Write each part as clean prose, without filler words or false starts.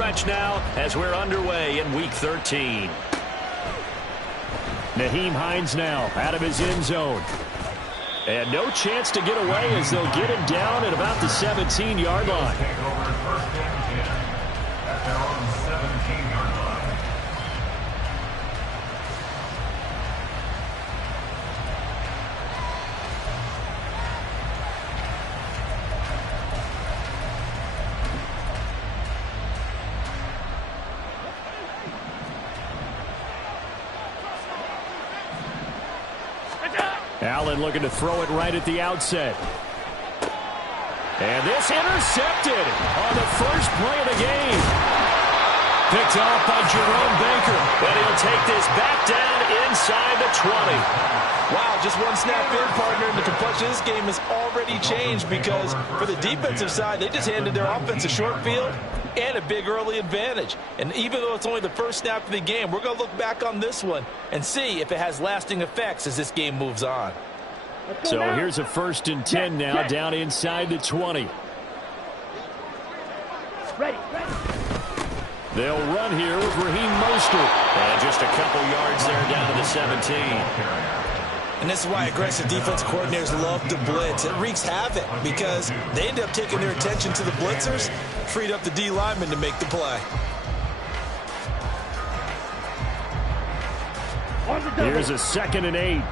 stretch now as we're underway in Week 13. Nyheim Hines now out of his end zone. And no chance to get away as they'll get him down at about the 17-yard line. Allen looking to throw it right at the outset. And this intercepted on the first play of the game. Picked off by Jerome Baker. But he'll take this back down inside the 20. Wow, just one snap in, partner, and the complexion of this game has already changed because for the defensive side, they just handed their offense a short field and a big early advantage. And even though it's only the first snap of the game, we're going to look back on this one and see if it has lasting effects as this game moves on. So here's a 1st and 10 now, down inside the 20. Ready. They'll run here with Raheem Mostert. And just a couple yards there down to the 17. And this is why aggressive defense coordinators love to blitz. It wreaks havoc because they end up taking their attention to the blitzers, freed up the D lineman to make the play. Here's a 2nd and 8.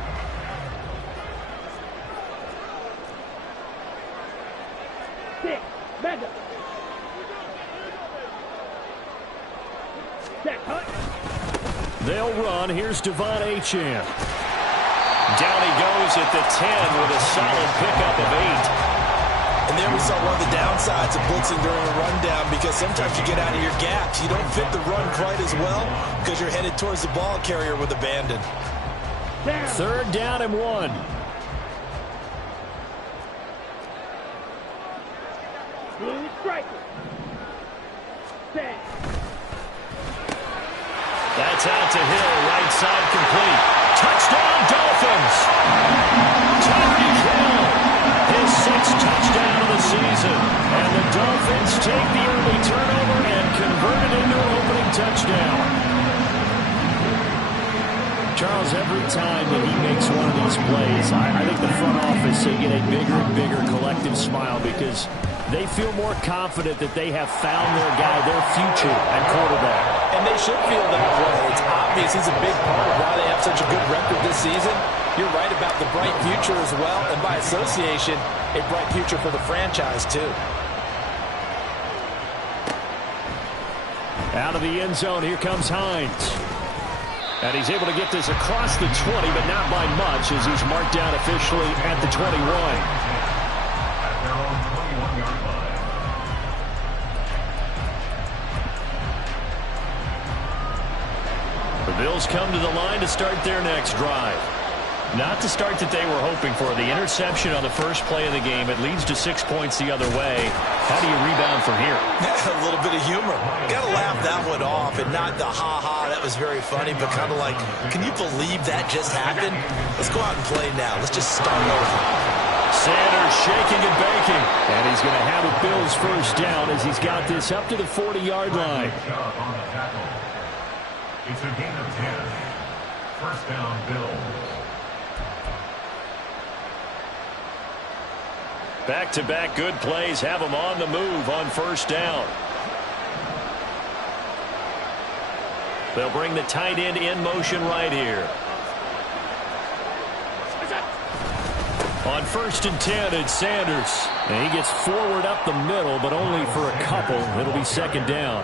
They'll run. Here's Devon Achane. Down he goes at the 10 with a solid pickup of 8. And there we saw one of the downsides of blitzing during a rundown because sometimes you get out of your gaps. You don't fit the run quite as well because you're headed towards the ball carrier with abandon. 3rd down and 1. That's out to Hill, right side complete. Touchdown, Dolphins! Tyreek Hill, his 6th touchdown of the season. And the Dolphins take the early turnover and convert it into an opening touchdown. Charles, every time that he makes one of these plays, I think the front office, they get a bigger and bigger collective smile because they feel more confident that they have found their guy, their future at quarterback. And they should feel that way. It's obvious he's a big part of why they have such a good record this season. You're right about the bright future as well, and by association, a bright future for the franchise too. Out of the end zone, here comes Hines. And he's able to get this across the 20, but not by much as he's marked down officially at the 21. The Bills come to the line to start their next drive. Not the start that they were hoping for. The interception on the first play of the game. It leads to 6 points the other way. How do you rebound from here? A little bit of humor. Got to laugh that one off and not the ha-ha, that was very funny, but kind of like, can you believe that just happened? Let's go out and play now. Let's just start over. Sanders shaking and baking. And he's going to have a Bills 1st down as he's got this up to the 40-yard line. It's a gain of 10. 1st down, Bills. Back-to-back good plays have them on the move on 1st down. They'll bring the tight end in motion right here. On 1st and 10, it's Sanders. And he gets forward up the middle, but only for a couple. It'll be 2nd down.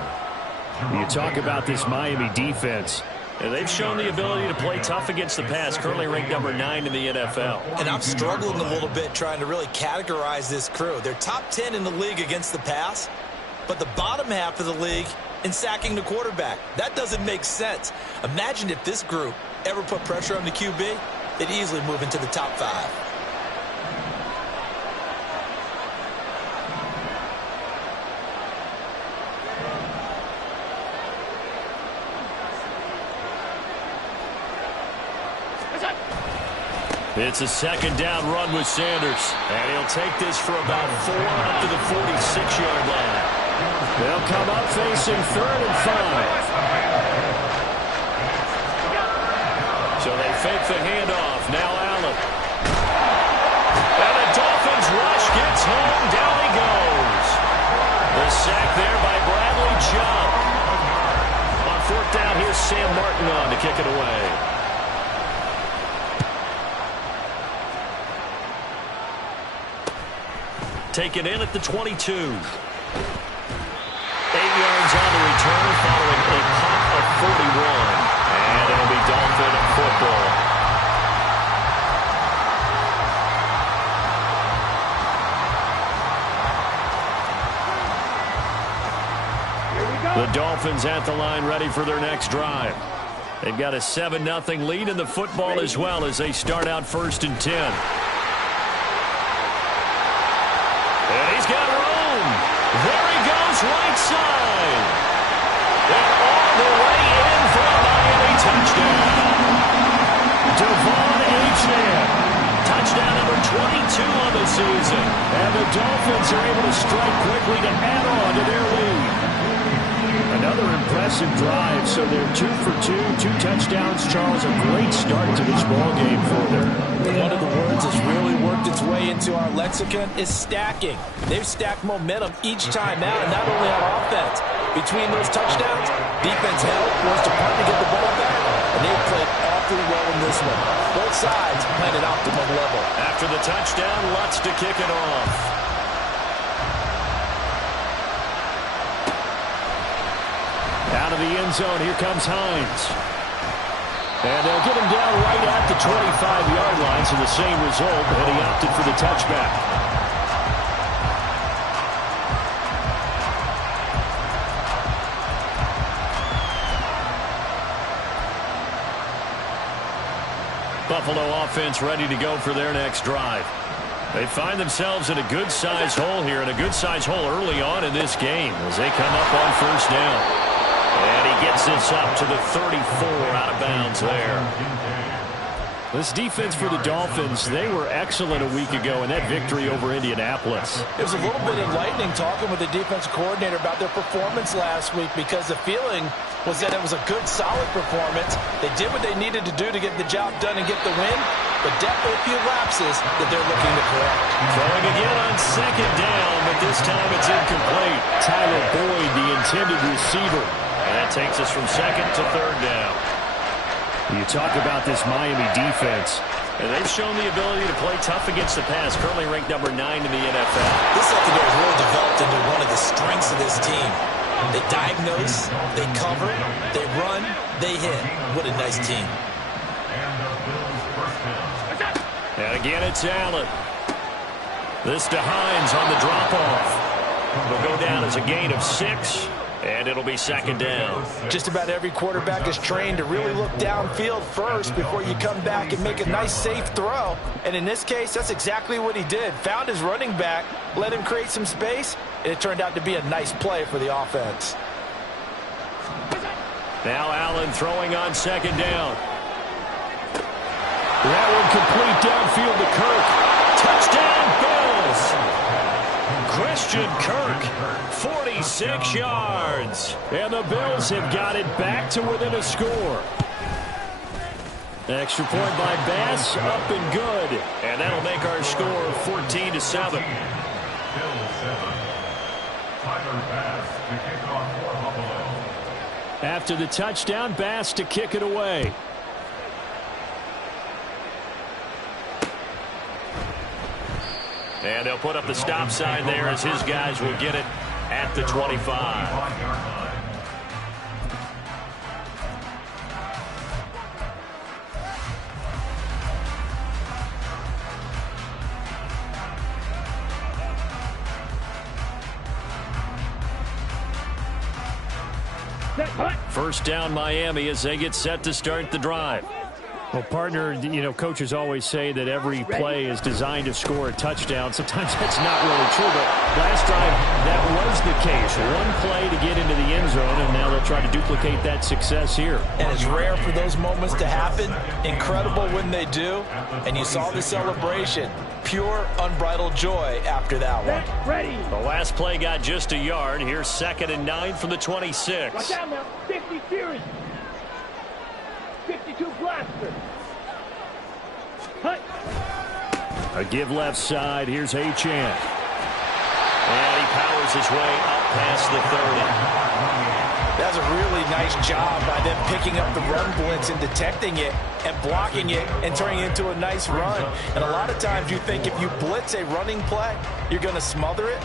You talk about this Miami defense. And they've shown the ability to play tough against the pass, currently ranked number 9 in the NFL. And I'm struggling a little bit trying to really categorize this crew. They're top 10 in the league against the pass, but the bottom half of the league in sacking the quarterback. That doesn't make sense. Imagine if this group ever put pressure on the QB, they'd easily move into the top 5. It's a 2nd down run with Sanders. And he'll take this for about 4 up to the 46-yard line. They'll come up facing 3rd and 5. So they fake the handoff. Now Allen. And the Dolphins rush gets home. Down he goes. The sack there by Bradley Chubb. On 4th down, here's Sam Martin on to kick it away. Taken in at the 22. 8 yards on the return following a pop of 41. And it'll be Dolphin football. The Dolphins at the line ready for their next drive. They've got a 7-0 lead in the football as well as they start out 1st and 10. And he's got room. There he goes, right side. And all the way in for a Miami touchdown. Devon Achane. Touchdown number 22 on the season. And the Dolphins are able to strike quickly to add on to their lead. Another impressive drive, so they're 2 for 2, 2 touchdowns. Charles, a great start to this ball game for them. One of the words that's really worked its way into our lexicon is stacking. They've stacked momentum each time out, and not only on offense. Between those touchdowns, defense held, forced to punt to get the ball back, and they've played awfully well in this one. Both sides playing at optimum level. After the touchdown, Lutz to kick it off. Out of the end zone, here comes Hines. And they'll get him down right at the 25-yard line, so the same result, and he opted for the touchback. Buffalo offense ready to go for their next drive. They find themselves in a good-sized hole here, and a good-sized hole early on in this game as they come up on 1st down. And he gets this up to the 34, out of bounds there. This defense for the Dolphins, they were excellent a week ago in that victory over Indianapolis. It was a little bit enlightening talking with the defensive coordinator about their performance last week, because the feeling was that it was a good, solid performance. They did what they needed to do to get the job done and get the win, but definitely a few lapses that they're looking to correct. Throwing again on 2nd down, but this time it's incomplete. Tyler Boyd, the intended receiver. And that takes us from 2nd to 3rd down. You talk about this Miami defense. And they've shown the ability to play tough against the pass, currently ranked number 9 in the NFL. This secondary has really developed into one of the strengths of this team. They diagnose, they cover, they run, they hit. What a nice team. And again, it's Allen. This to Hines on the drop-off. Will go down as a gain of 6. And it'll be 2nd down. Just about every quarterback is trained to really look downfield first before you come back and make a nice, safe throw. And in this case, that's exactly what he did. Found his running back, let him create some space, and it turned out to be a nice play for the offense. Now Allen throwing on 2nd down. That one complete downfield to Kirk. Touchdown, Bills! Christian Kirk, 46 yards. And the Bills have got it back to within a score. Extra point by Bass, up and good. And that'll make our score 14-7. Bills 7. Tyler Bass to kick off for Buffalo. After the touchdown, Bass to kick it away. And they'll put up the stop sign there as his guys will get it at the 25. First down, Miami, as they get set to start the drive. Well, partner, you know, coaches always say that every play is designed to score a touchdown. Sometimes that's not really true, but last drive, that was the case. One play to get into the end zone, and now they'll try to duplicate that success here. And it's rare for those moments to happen. Incredible when they do. And you saw the celebration. pure, unbridled joy after that one. Ready. The last play got just a yard. Here's 2nd and 9 from the 26. Watch out now. 50 Fury. 52 Blaster. Cut. A give left side. Here's Achane. And he powers his way up past the 30. That's a really nice job by them picking up the run blitz and detecting it and blocking it and turning it into a nice run. And a lot of times you think if you blitz a running play, you're going to smother it.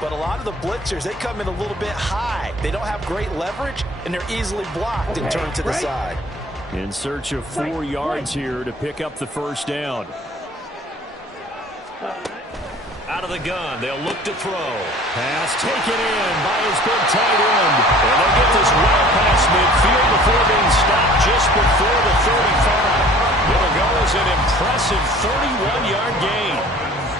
But a lot of the blitzers, they come in a little bit high. They don't have great leverage, and they're easily blocked and turned to the side. In search of 4 yards here to pick up the first down. Out of the gun, they'll look to throw. Pass taken in by his big tight end. And they'll get this well past midfield before being stopped just before the 35. It'll go as an impressive 31-yard gain.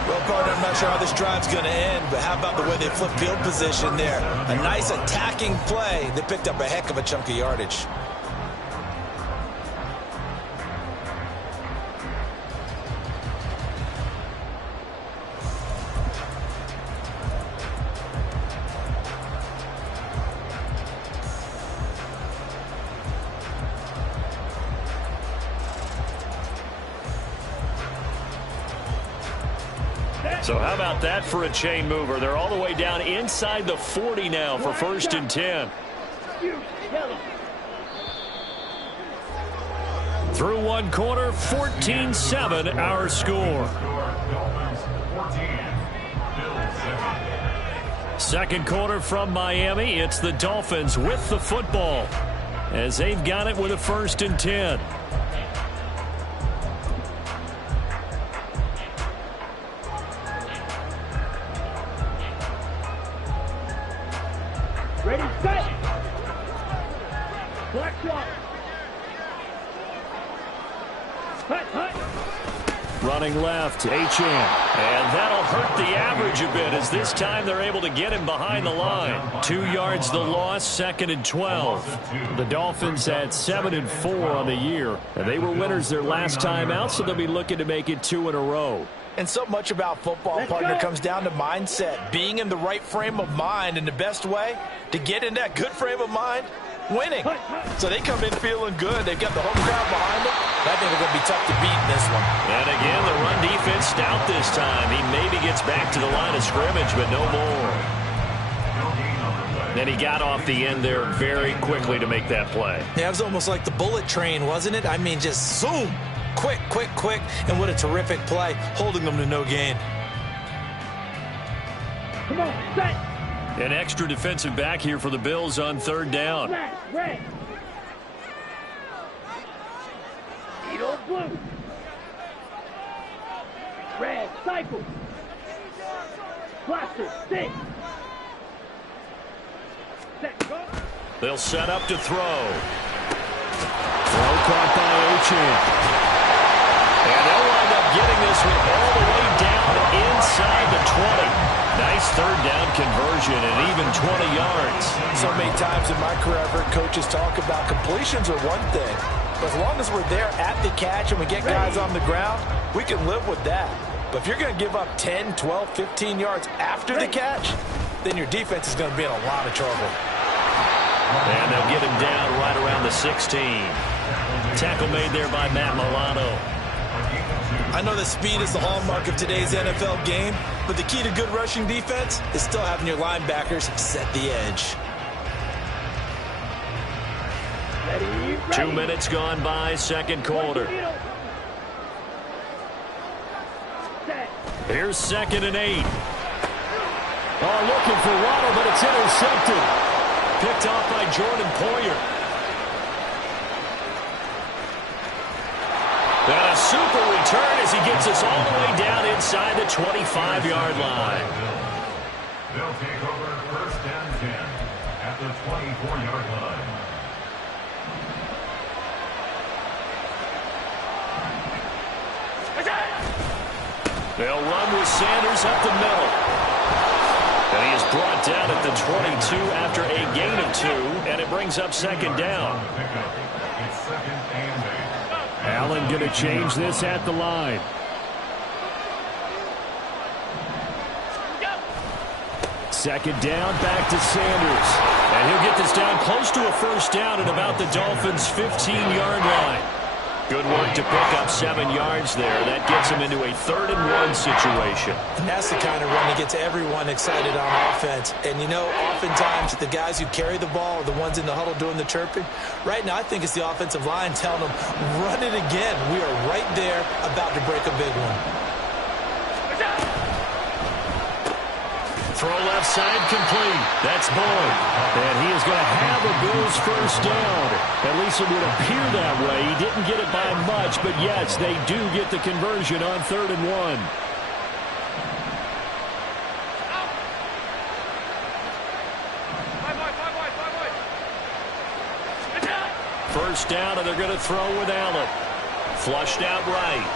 Well, partner, I'm not sure how this drive's going to end, but how about the way they flip field position there? A nice attacking play. They picked up a heck of a chunk of yardage. So how about that for a chain mover? They're all the way down inside the 40 now for 1st and 10. Through one quarter, 14-7 our score. Second quarter from Miami. It's the Dolphins with the football as they've got it with a 1st and 10. Ready, set. Black clock. Hut. Running left, Achane. And that'll hurt the average a bit as this time they're able to get him behind the line. 2 yards the loss, 2nd and 12. The Dolphins had 7 and 4 on the year. And they were winners their last time out, so they'll be looking to make it 2 in a row. And so much about football, partner, comes down to mindset. Being in the right frame of mind, and the best way to get in that good frame of mind, winning. So they come in feeling good. They've got the home crowd behind them. I think they're going to be tough to beat in this one. And again, the run defense stout this time. He maybe gets back to the line of scrimmage, but no more. Then he got off the end there very quickly to make that play. Yeah, it was almost like the bullet train, wasn't it? I mean, just zoom. Quick, and what a terrific play, holding them to no gain. Come on, set. An extra defensive back here for the Bills on 3rd down. Red. Eagle blue. Red, cycle. Blaster, stick. Set, go. They'll set up to throw. Throw caught by Achane. And they'll wind up getting this one all the way down inside the 20. Nice 3rd down conversion and even 20 yards. So many times in my career, I've heard coaches talk about completions are one thing. But as long as we're there at the catch and we get guys on the ground, we can live with that. But if you're going to give up 10, 12, 15 yards after the catch, then your defense is going to be in a lot of trouble. And they'll get him down right around the 16. Tackle made there by Matt Milano. I know that speed is the hallmark of today's NFL game, but the key to good rushing defense is still having your linebackers set the edge. Ready. 2 minutes gone by, 2nd quarter. Here's 2nd and 8. Oh, looking for Waddle, but it's intercepted. Picked off by Jordan Poyer. And a super return as he gets us all the way down inside the 25-yard line. They'll take over 1st and 10 at the 24-yard line. They'll run with Sanders up the middle. And he is brought down at the 22 after a gain of 2, and it brings up 2nd down. It's 2nd and 8. Allen going to change this at the line. Second down, back to Sanders. And he'll get this down close to a first down at about the Dolphins' 15-yard line. Good work to pick up 7 yards there. That gets him into a 3rd-and-1 situation. And that's the kind of run that gets everyone excited on offense. And, you know, oftentimes the guys who carry the ball are the ones in the huddle doing the chirping. Right now, I think it's the offensive line telling them, run it again. We are right there about to break a big one. Throw left side complete. That's Boyd. And he is going to have a Bills first down. At least it would appear that way. He didn't get it by much, but yes, they do get the conversion on 3rd-and-1. First down, and they're going to throw with Allen. Flushed out right.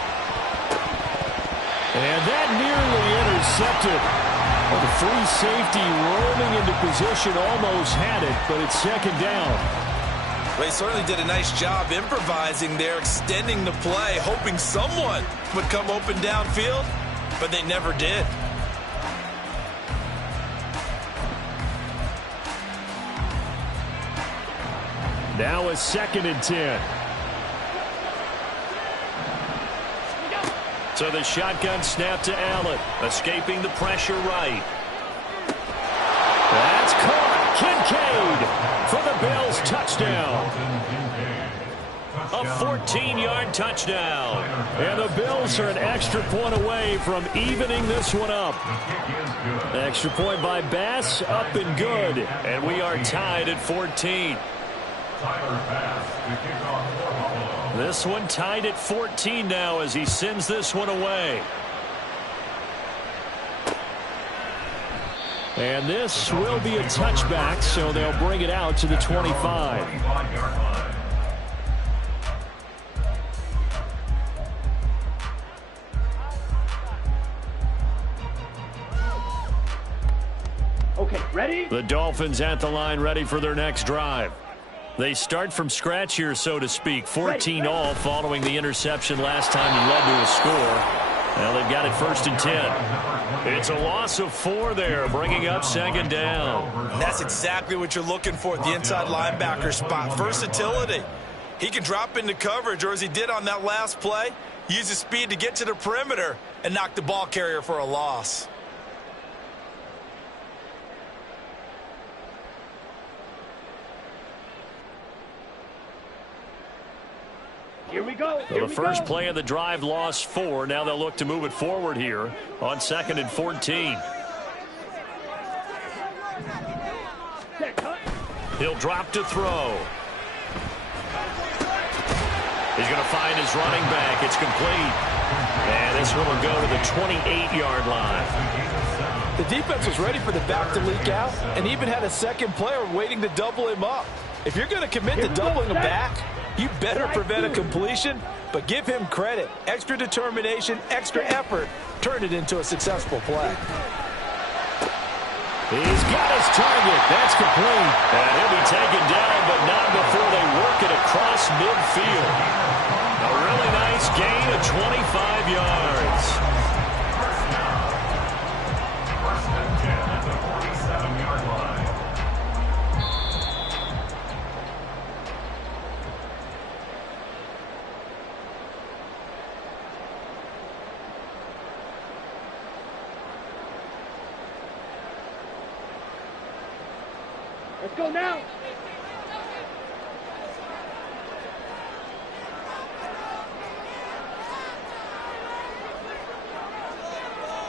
And that nearly intercepted. Well, the free safety roaming into position almost had it, but it's 2nd down. Well, he certainly did a nice job improvising there, extending the play, hoping someone would come open downfield, but they never did. Now a 2nd and 10. So the shotgun snap to Allen, escaping the pressure right. That's caught. Kincaid for the Bills, touchdown. A 14-yard touchdown. And the Bills are an extra point away from evening this one up. Extra point by Bass, up and good. And we are tied at 14. This one tied at 14 now as he sends this one away. And this will be a touchback, so they'll bring it out to the 25. Okay, ready? The Dolphins at the line, ready for their next drive. They start from scratch here, so to speak. 14 all following the interception last time he led to a score. Now they've got it 1st and 10. It's a loss of 4 there, bringing up 2nd down. And that's exactly what you're looking for at the inside linebacker spot. Versatility. He can drop into coverage, or as he did on that last play, use his speed to get to the perimeter and knock the ball carrier for a loss. Here we go. So the first play of the drive lost 4. Now they'll look to move it forward here on 2nd and 14. He'll drop to throw. He's going to find his running back. It's complete. And this one will go to the 28-yard line. The defense was ready for the back to leak out and even had a second player waiting to double him up. If you're going to commit to doubling a back, you better prevent a completion, but give him credit. Extra determination, extra effort, turned it into a successful play. He's got his target. That's complete. And he'll be taken down, but not before they work it across midfield. A really nice gain of 25 yards. First and 10 at the 47-yard line. Let's go now.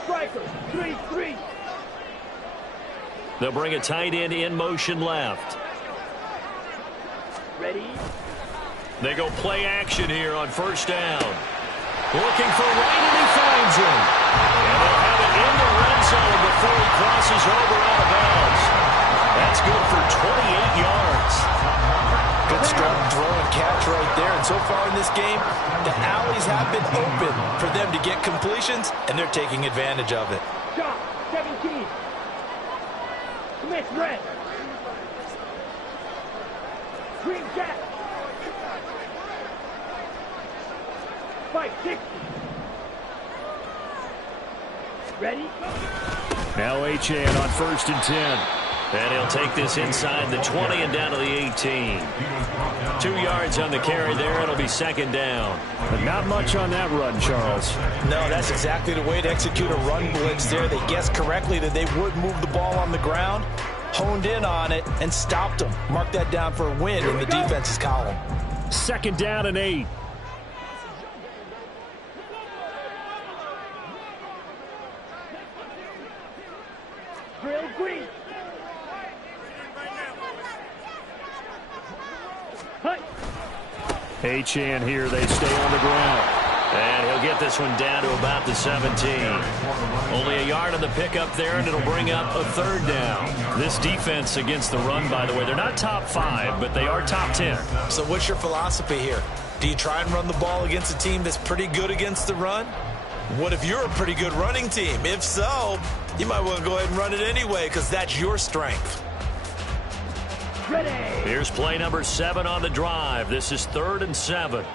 Striker, 3-3. They'll bring a tight end in motion left. Ready? They go play action here on 1st down. Looking for right, and he finds him. And they'll have it in the red zone before he crosses over out of bounds. That's good for 28 yards. Good strong throw and catch right there. And so far in this game, the alleys have been open for them to get completions, and they're taking advantage of it. John, 17. Smith, red. Green jack. 560. Ready? Now Achane on 1st and 10. And he'll take this inside the 20 and down to the 18. 2 yards on the carry there. It'll be 2nd down. But not much on that run, Charles. No, that's exactly the way to execute a run blitz there. They guessed correctly that they would move the ball on the ground, honed in on it, and stopped them. Mark that down for a win in the defense's column. 2nd down and 8. Drill green. Hut. Achane here. They stay on the ground. And he'll get this one down to about the 17. Only a yard on the pickup there, and it'll bring up a 3rd down. This defense against the run, by the way, they're not top 5, but they are top 10. So what's your philosophy here? Do you try and run the ball against a team that's pretty good against the run? What if you're a pretty good running team? If so, you might want to go ahead and run it anyway because that's your strength. Ready. Here's play number 7 on the drive. This is 3rd and 7.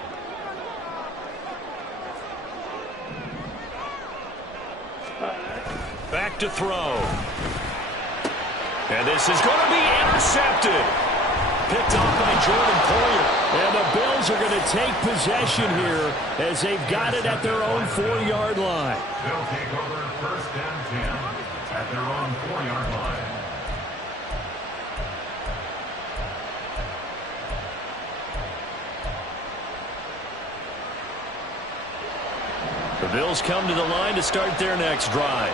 Back to throw. And this is going to be intercepted. Picked off by Jordan Poyer. And the Bills are going to take possession here as they've got it at their own 4-yard line. They'll take over 1st and 10 at their own 4-yard line. The Bills come to the line to start their next drive.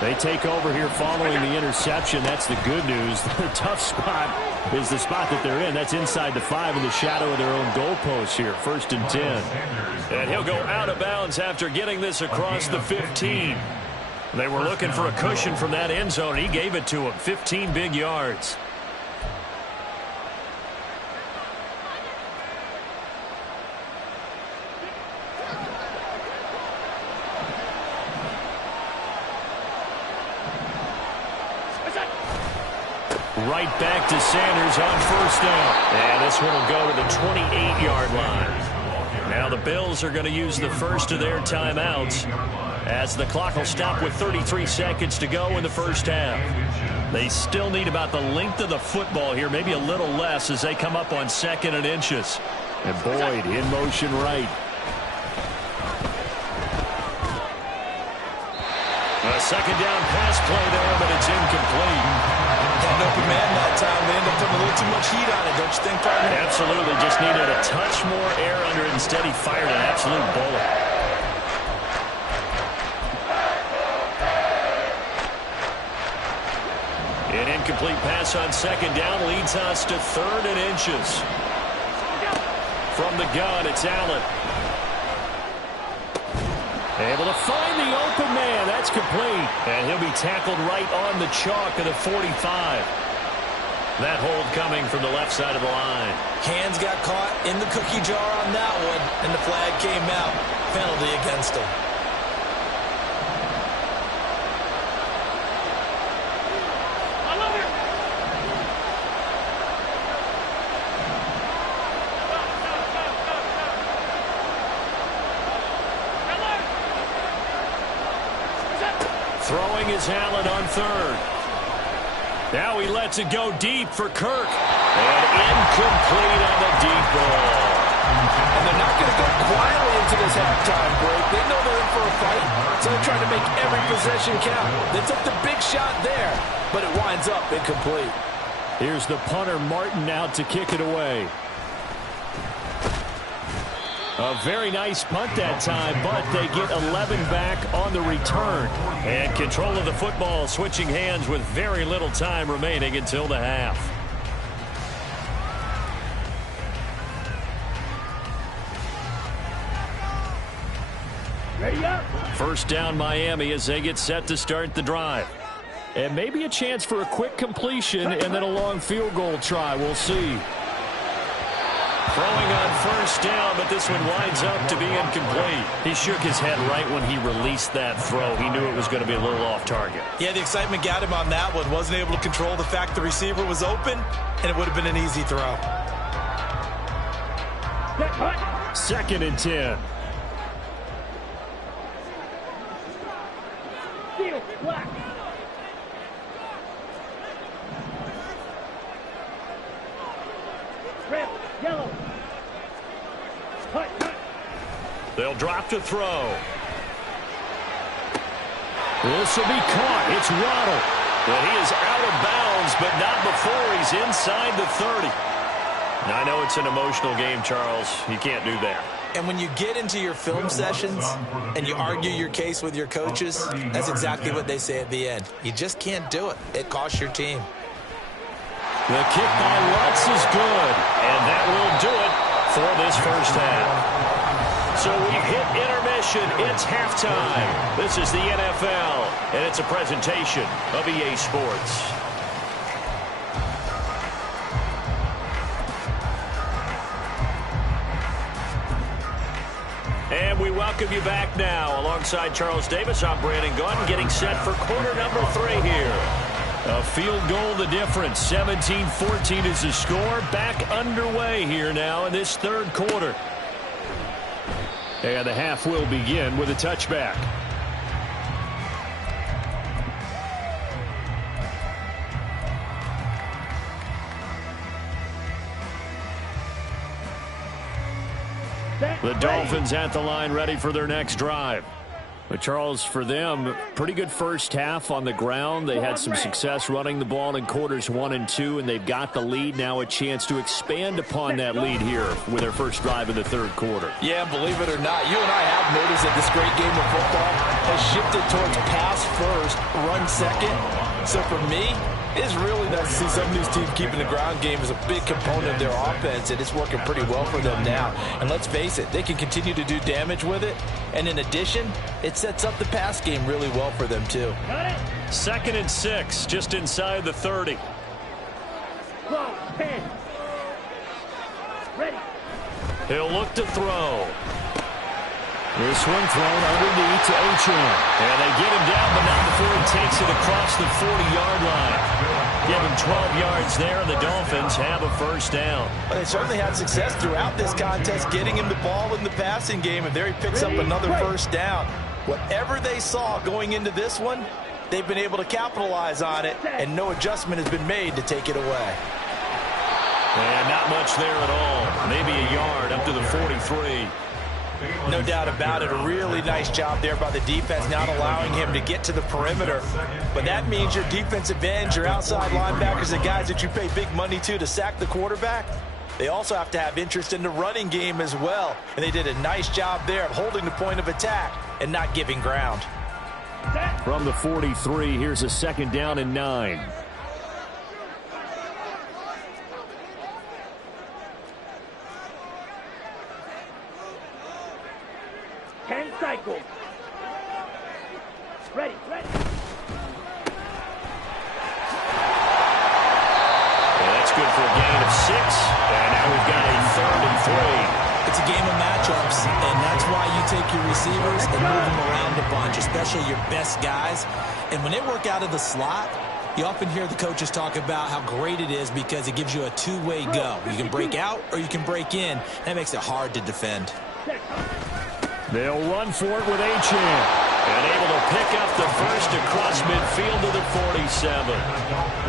They take over here following the interception. That's the good news. The tough spot is the spot that they're in. That's inside the 5 in the shadow of their own goalpost here. 1st and 10. And he'll go out of bounds after getting this across the 15. They were looking for a cushion from that end zone, and he gave it to him. 15 big yards. Right back to Sanders on 1st down. And this one will go to the 28-yard line. Now the Bills are going to use the first of their timeouts as the clock will stop with 33 seconds to go in the first half. They still need about the length of the football here, maybe a little less as they come up on 2nd and inches. And Boyd in motion right. A 2nd down pass play there, but it's incomplete. An open man that time. They end up putting a little too much heat on it, don't you think, partner? Absolutely. Just needed a touch more air under it. Instead, he fired an absolute bullet. An incomplete pass on 2nd down leads us to 3rd and inches. From the gun, it's Allen. Able to find the open man. That's complete. And he'll be tackled right on the chalk of the 45. That hold coming from the left side of the line. Hands got caught in the cookie jar on that one, and the flag came out. Penalty against him. Throwing is Allen on 3rd. Now he lets it go deep for Kirk. And incomplete on the deep ball. And they're not going to go quietly into this halftime break. They know they're in for a fight, so they're trying to make every possession count. They took the big shot there, but it winds up incomplete. Here's the punter, Martin, out to kick it away. A very nice punt that time, but they get 11 back on the return. And control of the football switching hands with very little time remaining until the half. Ready up. 1st down Miami as they get set to start the drive. And maybe a chance for a quick completion and then a long field goal try. We'll see. Throwing on 1st down, but this one winds up to be incomplete. He shook his head right when he released that throw. He knew it was going to be a little off target. Yeah, the excitement got him on that one. Wasn't able to control the fact the receiver was open, and it would have been an easy throw. 2nd and 10. Field, black. Red, yellow. Hut, hut. They'll drop to throw. This will be caught. It's Waddle. Well, he is out of bounds, but not before he's inside the 30. Now, I know it's an emotional game, Charles. You can't do that. And when you get into your film sessions and you argue your case with your coaches, that's exactly what they say at the end. You just can't do it. It costs your team. The kick by Lutz is good, and that will do it for this first half. So we've hit intermission. It's halftime. This is the NFL, and it's a presentation of EA Sports. And we welcome you back now. Alongside Charles Davis, I'm Brandon Gunn, getting set for quarter number 3 here. A field goal the difference. 17-14 is the score. Back underway here now in this third quarter. And the half will begin with a touchback. The Dolphins at the line, ready for their next drive. But Charles, for them, pretty good first half on the ground. They had some success running the ball in quarters 1 and 2, and they've got the lead. Now a chance to expand upon that lead here with their first drive in the third quarter. Yeah, believe it or not, you and I have noticed that this great game of football has shifted towards pass first, run second. So for me, it's really nice to see some of these teams keeping the ground game as a big component of their offense, and it's working pretty well for them now. And let's face it, they can continue to do damage with it. And in addition, it sets up the pass game really well for them too. 2nd and 6, just inside the 30. Close, 10. Ready. He'll look to throw. This one thrown underneath to Achane. And they get him down, but not before he takes it across the 40-yard line. Give him 12 yards there, and the Dolphins have a first down. Well, they certainly had success throughout this contest, getting him the ball in the passing game, and there he picks up another first down. Whatever they saw going into this one, they've been able to capitalize on it, and no adjustment has been made to take it away. And not much there at all. Maybe a yard up to the 43. No doubt about it. A really nice job there by the defense, not allowing him to get to the perimeter. But that means your defensive ends, your outside linebackers, the guys that you pay big money to sack the quarterback, they also have to have interest in the running game as well. And they did a nice job there of holding the point of attack and not giving ground. From the 43, here's a 2nd down and 9. Cycle. Ready, ready. And that's good for a gain of 6. And now we've got a 3rd and 3. It's a game of matchups, and that's why you take your receivers and move them around a bunch, especially your best guys. And when they work out of the slot, you often hear the coaches talk about how great it is because it gives you a two-way go. You can break out or you can break in. That makes it hard to defend. They'll run for it with Achane. And able to pick up the first across midfield to the 47.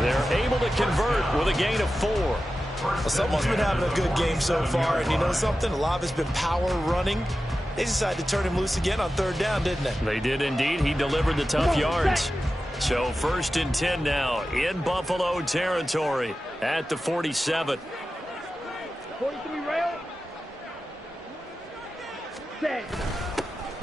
They're able to convert with a gain of 4. Well, someone's been having a good game so far, and you know something? A lot of it's been power running. They decided to turn him loose again on 3rd down, didn't they? They did indeed. He delivered the tough yards. So 1st and 10 now in Buffalo territory at the 47. 43 rail. Set.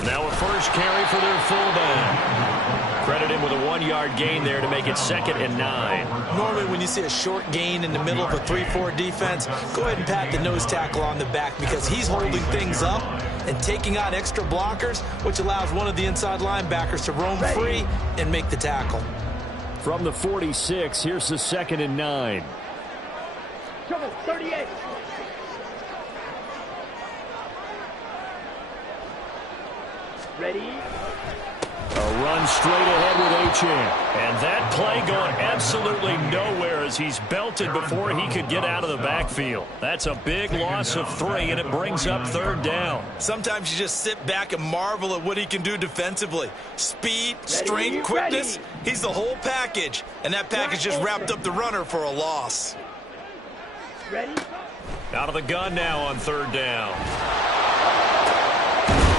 Now a first carry for their fullback. Credit him with a 1-yard gain there to make it 2nd and 9. Normally when you see a short gain in the middle of a 3-4 defense, go ahead and pat the nose tackle on the back because he's holding things up and taking out extra blockers, which allows one of the inside linebackers to roam free and make the tackle. From the 46, here's the 2nd and 9. Trouble, 38. Ready? A run straight ahead with Achane. And that play going absolutely nowhere as he's belted before he could get out of the backfield. That's a big loss of 3, and it brings up 3rd down. Sometimes you just sit back and marvel at what he can do defensively. Speed, strength, quickness. He's the whole package. And that package just wrapped up the runner for a loss. Ready? Out of the gun now on third down.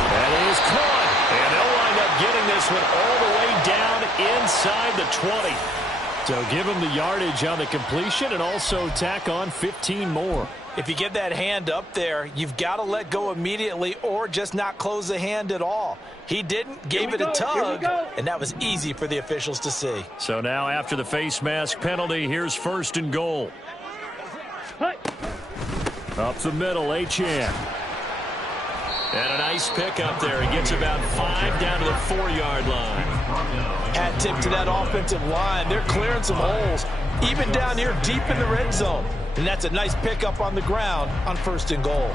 That is caught. And they'll wind up getting this one all the way down inside the 20. So give them the yardage on the completion and also tack on 15 more. If you get that hand up there, you've got to let go immediately or just not close the hand at all. He didn't, gave it a tug, and that was easy for the officials to see. So now after the face mask penalty, here's first and goal. Up the middle, Achane. And a nice pick up there. He gets about 5 down to the 4-yard line. Hat tip to that offensive line. They're clearing some holes, even down here deep in the red zone. And that's a nice pickup on the ground on first and goal.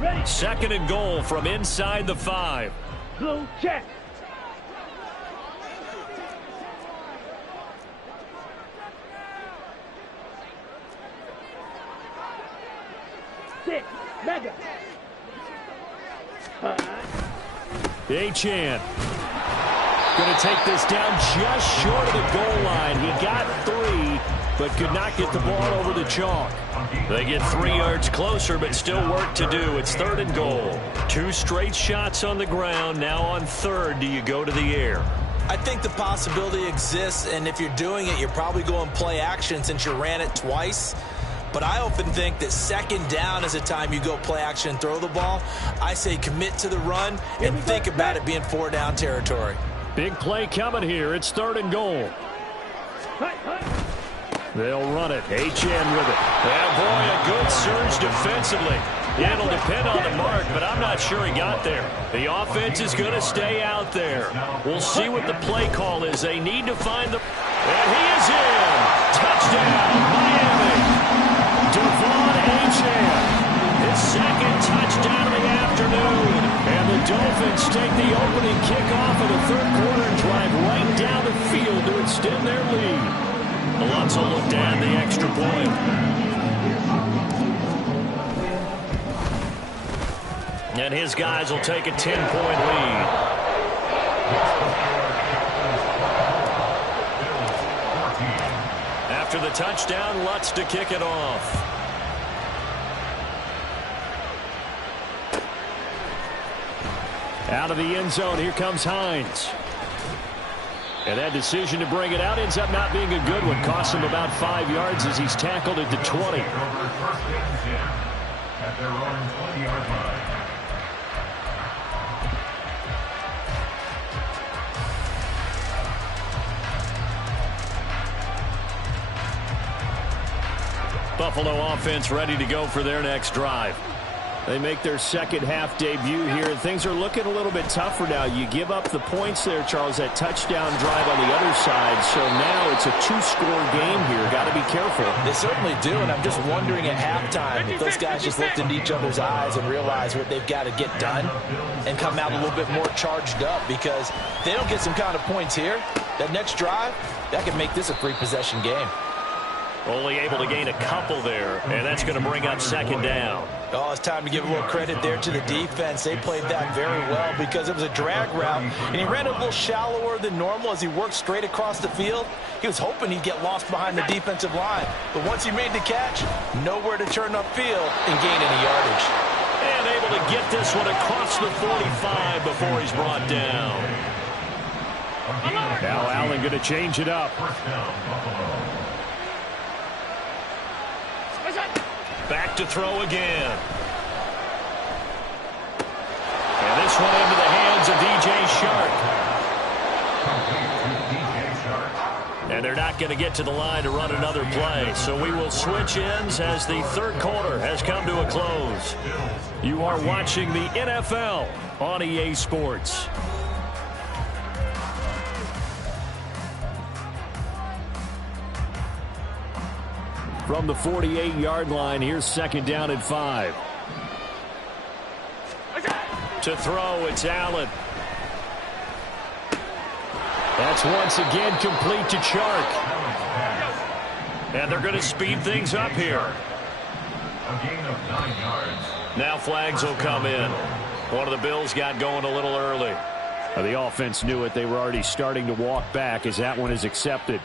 Ready? Second and goal from inside the 5. Blue check. Six. Mega. Achane. Going to take this down just short of the goal line. He got 3, but could not get the ball over the chalk. They get 3 yards closer, but still work to do. It's third and goal. 2 straight shots on the ground. Now on third, do you go to the air? I think the possibility exists, and if you're doing it, you're probably going play action since you ran it twice. But I often think that second down is a time you go play action and throw the ball. I say commit to the run and think about it being 4-down territory. Big play coming here. It's third and goal. They'll run it. Achane with it. Yeah, boy, a good surge defensively. It'll depend on the mark, but I'm not sure he got there. The offense is going to stay out there. We'll see what the play call is. They need to find the... And he is in. Touchdown, Miami. Devon Achane, his second touchdown of the afternoon. And the Dolphins take the opening kickoff of the third quarter and drive right down the field to extend their lead. Alonso looked to add the extra point. And his guys will take a 10-point lead. After the touchdown, Lutz to kick it off. Out of the end zone, here comes Hines. And that decision to bring it out ends up not being a good one. Costs him about 5 yards as he's tackled at the 20. At their own 20-yard line. Buffalo offense ready to go for their next drive. They make their second half debut here, and things are looking a little bit tougher now. You give up the points there, Charles, that touchdown drive on the other side. So now it's a 2-score game here. Got to be careful. They certainly do, and I'm just wondering at halftime if those guys just looked into each other's eyes and realized what they've got to get done and come out a little bit more charged up, because if they don't get some kind of points here, that next drive, that could make this a 3-possession game. Only able to gain a couple there, and that's going to bring up second down. Oh, it's time to give a little credit there to the defense. They played that very well because it was a drag route, and he ran a little shallower than normal as he worked straight across the field. He was hoping he'd get lost behind the defensive line, but once he made the catch, nowhere to turn upfield and gain any yardage. And able to get this one across the 45 before he's brought down. Now Allen going to change it up. Back to throw again. And this one into the hands of DJ Shark. And they're not going to get to the line to run another play. So we will switch ends as the third quarter has come to a close. You are watching the NFL on EA Sports. From the 48-yard line, here's second down and 5. To throw, it's Allen. That's once again complete to Chark. And they're going to speed things up here. A gain of 9 yards. Now flags will come in. One of the Bills got going a little early. The offense knew it. They were already starting to walk back as that one is accepted.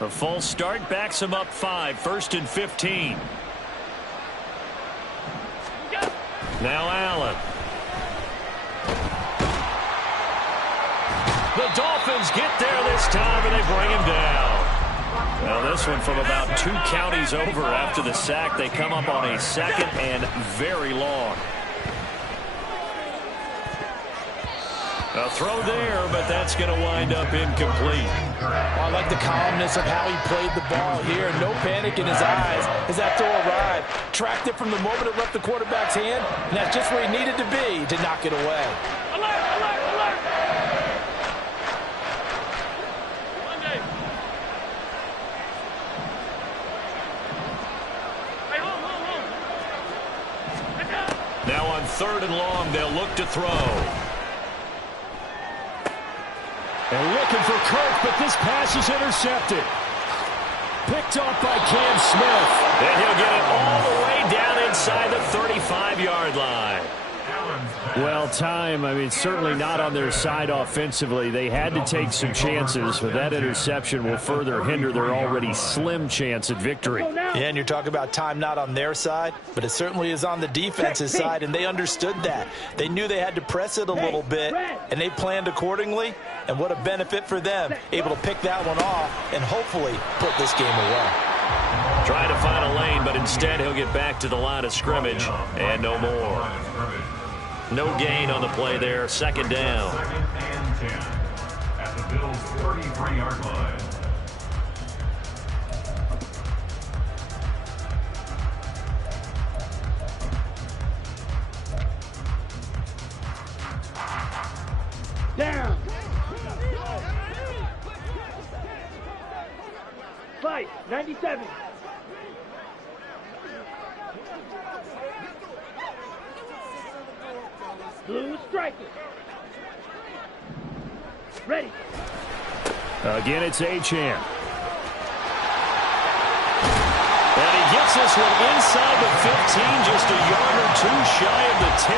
A false start backs him up 5. 1st and 15. Now Allen. The Dolphins get there this time, and they bring him down. Now this one from about 2 counties over after the sack. They come up on a 2nd and very long. A throw there, but that's going to wind up incomplete. I like the calmness of how he played the ball here. No panic in his eyes as that throw arrived. Tracked it from the moment it left the quarterback's hand, and that's just where he needed to be to knock it away. Alert, alert, alert! Monday. Hey, hold. Get down. Now on 3rd and long, they'll look to throw. And looking for Kirk, but this pass is intercepted. Picked off by Cam Smith. And he'll get it all the way down inside the 35-yard line. Well, certainly not on their side offensively. They had to take some chances, but that interception will further hinder their already slim chance at victory. Yeah, and you're talking about time not on their side, but it certainly is on the defense's side, and they understood that. They knew they had to press it a little bit, and they planned accordingly, and what a benefit for them, able to pick that one off and hopefully put this game away. Trying to find a lane, but instead he'll get back to the line of scrimmage, and no more. No gain on the play there. 2nd down. 2nd and 10 at the Bills' 33-yard line. Down. Fight, 97. Blue striker. Ready. Again, it's Achane. And he gets this one inside the 15, just a yard or 2 shy of the 10.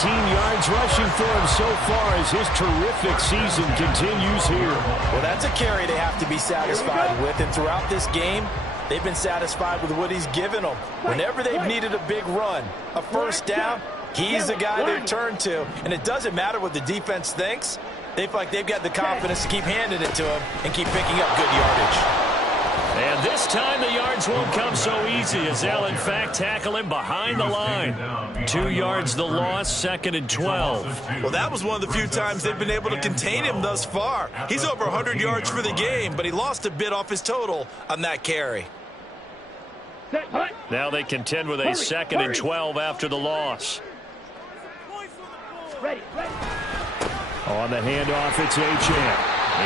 118 yards rushing for him so far as his terrific season continues here. Well, that's a carry they have to be satisfied with, and throughout this game, they've been satisfied with what he's given them. Whenever they've needed a big run, a 1st down, he's the guy they've turned to. And it doesn't matter what the defense thinks. They feel like they've got the confidence to keep handing it to him and keep picking up good yardage. And this time the yards won't come so easy as they'll, in fact, tackle him behind the line. 2 yards the loss, 2nd and 12. Well, that was one of the few times they've been able to contain him thus far. He's over 100 yards for the game, but he lost a bit off his total on that carry. Now they contend with a 2nd and 12 after the loss. Ready. On the handoff, it's Achane.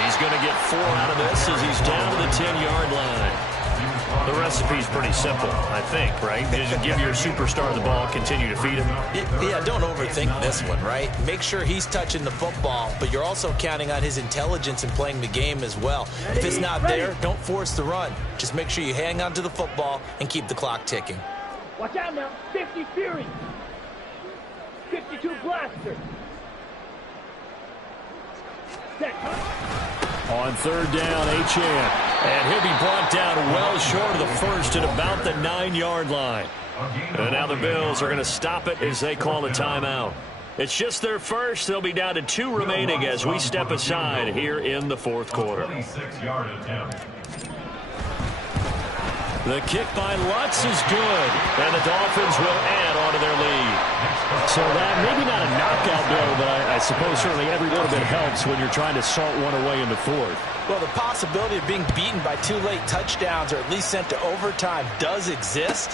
He's going to get 4 out of this as he's down to the 10-yard line. The recipe's pretty simple, I think, right? Just give your superstar the ball, continue to feed him. Yeah, don't overthink this one, right? Make sure he's touching the football, but you're also counting on his intelligence in playing the game as well. If it's not there, don't force the run. Just make sure you hang on to the football and keep the clock ticking. Watch out now. 50 Fury. 52 Blaster. On 3rd down, Achane. And he'll be brought down well short of the 1st at about the 9-yard line. And now the Bills are going to stop it as they call a timeout. It's just their first. They'll be down to 2 remaining as we step aside here in the 4th quarter. 26-yard attempt. The kick by Lutz is good, and the Dolphins will add on to their lead. So that, maybe not a knockout blow, but I suppose certainly every little bit helps when you're trying to salt one away in the 4th. Well, the possibility of being beaten by 2 late touchdowns or at least sent to overtime does exist,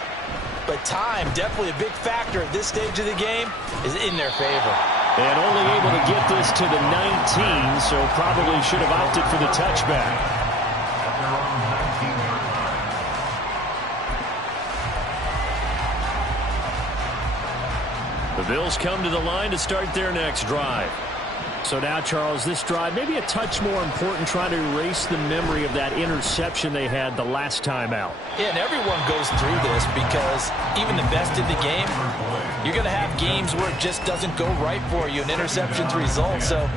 but time, definitely a big factor at this stage of the game, is in their favor. And only able to get this to the 19, so probably should have opted for the touchback. The Bills come to the line to start their next drive. So now, Charles, this drive maybe a touch more important, trying to erase the memory of that interception they had the last time out. Yeah, and everyone goes through this because even the best in the game, you're going to have games where it just doesn't go right for you, and interceptions result. So,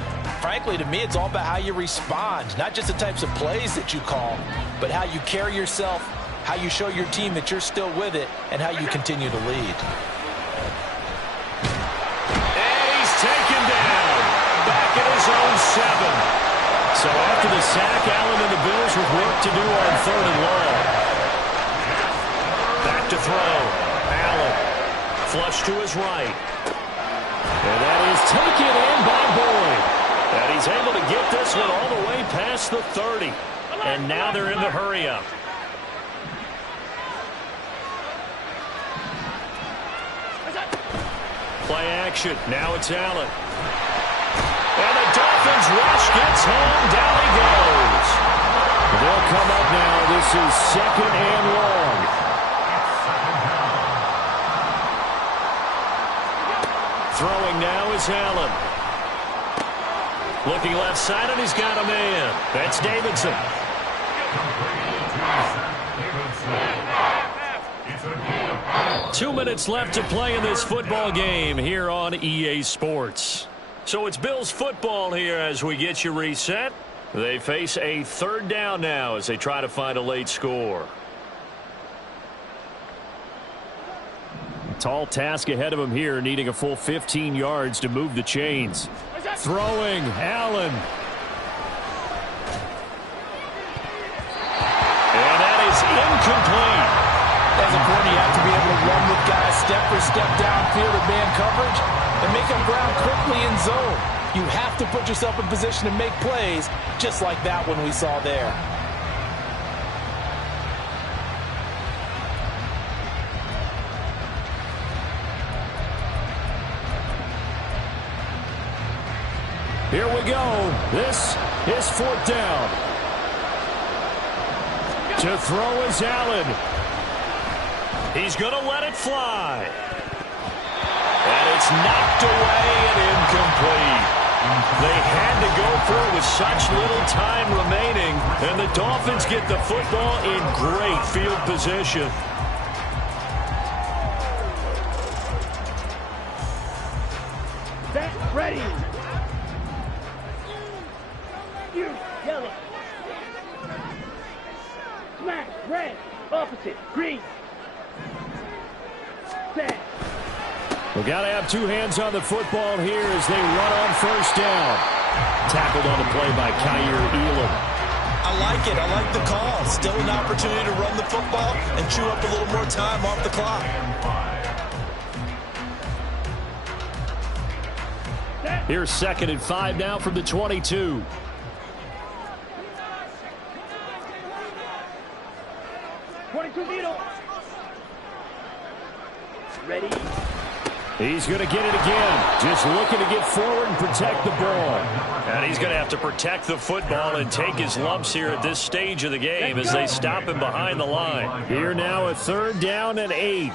frankly, to me, it's all about how you respond, not just the types of plays that you call, but how you carry yourself, how you show your team that you're still with it, and how you continue to lead. And he's taken down. Back at his own 7. So after the sack, Allen and the Bills with work to do on 3rd and long. Back to throw. Allen. Flush to his right. And that is taken in by Boyd. And he's able to get this one all the way past the 30. And now they're in the hurry-up. Play action. Now it's Allen. And the Dolphins rush gets home. Down he goes. They'll come up now. This is 2nd and long. Throwing now is Allen. Looking left side, and he's got a man. That's Davidson. 2 minutes left to play in this football game here on EA Sports. So it's Bills football here as we get you reset. They face a 3rd down now as they try to find a late score. Tall task ahead of him here, needing a full 15 yards to move the chains. Throwing, Allen. And that is incomplete. As a corner, you have to be able to run with guys step for step downfield in man coverage and make up ground quickly in zone. You have to put yourself in position to make plays, just like that one we saw there. Here we go. This is 4th down. To throw is Allen. He's going to let it fly. And it's knocked away and incomplete. They had to go for it with such little time remaining, and the Dolphins get the football in great field position. Set, ready. You, yellow. Smash, red. Opposite, green. Set. We've got to have 2 hands on the football here as they run on 1st down. Tackled on the play by Kaiir Elam. I like it. I like the call. Still an opportunity to run the football and chew up a little more time off the clock. Here's 2nd and 5 now from the 22. Ready. He's going to get it again. Just looking to get forward and protect the ball. And he's going to have to protect the football and take his lumps here at this stage of the game as they stop him behind the line. Here now a 3rd down and 8.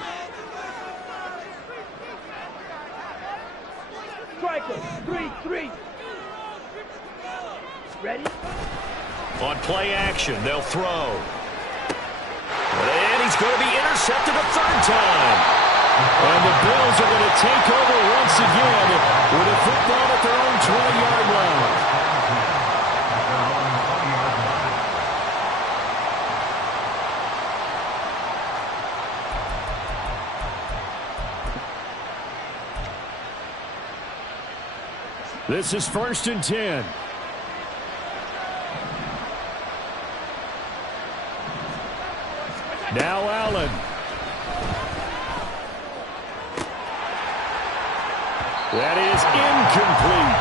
Striker, 3-3. Ready? On play action, they'll throw. And he's going to be intercepted a 3rd time. And the Bills are going to take over once again with a football at their own 20-yard line. This is 1st and 10. Now Allen. That is incomplete.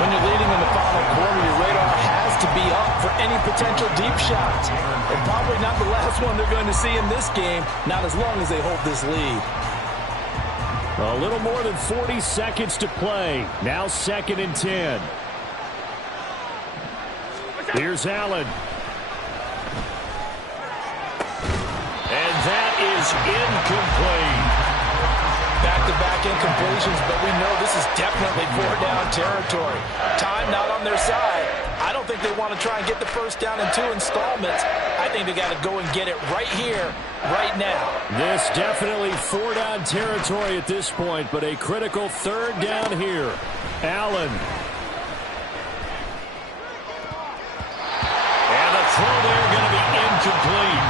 When you're leading in the final quarter, your radar has to be up for any potential deep shots. And probably not the last one they're going to see in this game, not as long as they hold this lead. A little more than 40 seconds to play. Now 2nd and 10. Here's Allen. And that is incomplete. Back-to-back incompletions, but we know this is definitely definitely 4-down territory. Time not on their side. I don't think they want to try and get the first down in 2 installments. I think they got to go and get it right here, right now. This definitely 4-down territory at this point, but a critical 3rd down here. Allen. And the throw there going to be incomplete.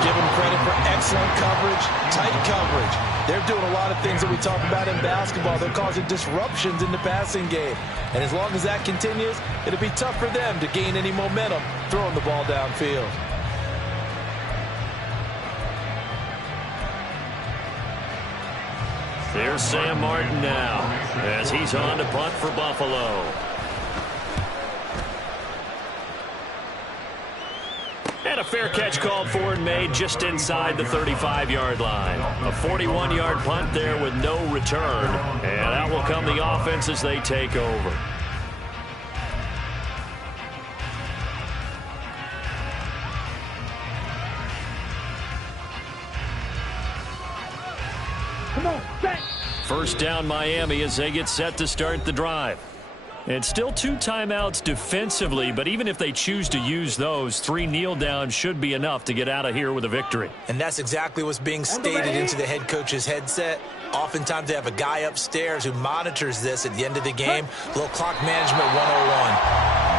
Give them credit for excellent coverage, tight coverage. They're doing a lot of things that we talk about in basketball. They're causing disruptions in the passing game. And as long as that continues, it'll be tough for them to gain any momentum throwing the ball downfield. There's Sam Martin now as he's on to punt for Buffalo. And a fair catch called for and made just inside the 35-yard line. A 41-yard punt there with no return. And out will come the offense as they take over. Come on, back. First down Miami as they get set to start the drive. And still 2 timeouts defensively, but even if they choose to use those, 3 kneel downs should be enough to get out of here with a victory. And that's exactly what's being stated into the head coach's headset. Oftentimes they have a guy upstairs who monitors this at the end of the game. Little clock management 101.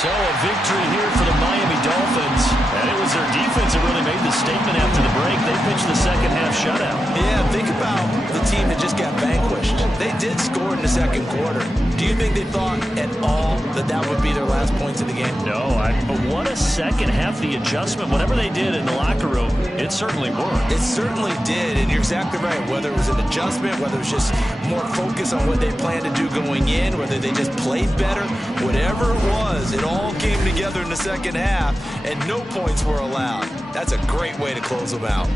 So a victory here for the Miami Dolphins. And it was their defense that really made the statement after the break. They pitched the second half shutout. Yeah, think about the team that just got vanquished. They did score in the second quarter. Do you think they thought at all that that would be their last points of the game? No, but what a second half. The adjustment, whatever they did in the locker room, it certainly worked. It certainly did, and you're exactly right. Whether it was an adjustment, whether it was just more focus on what they planned to do going in, whether they just played better, whatever it was, it all came together in the second half, and no points were allowed. That's a great way to close them out.